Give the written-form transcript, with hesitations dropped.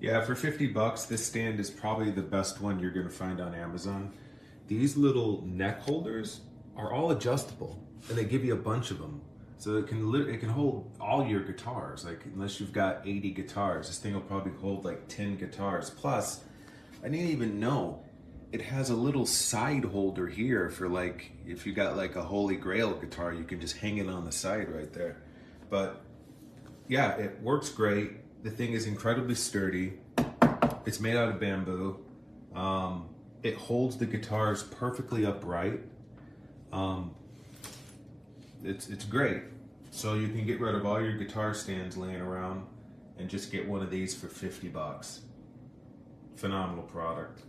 Yeah, for 50 bucks, this stand is probably the best one you're gonna find on Amazon. These little neck holders are all adjustable, and they give you a bunch of them. So it can hold all your guitars. Like unless you've got 80 guitars, this thing will probably hold like 10 guitars. Plus, I didn't even know it has a little side holder here for like if you got like a Holy Grail guitar, you can just hang it on the side right there. But yeah, it works great. The thing is incredibly sturdy. It's made out of bamboo. It holds the guitars perfectly upright. Um, it's great. So you can get rid of all your guitar stands laying around and just get one of these for 50 bucks. Phenomenal product.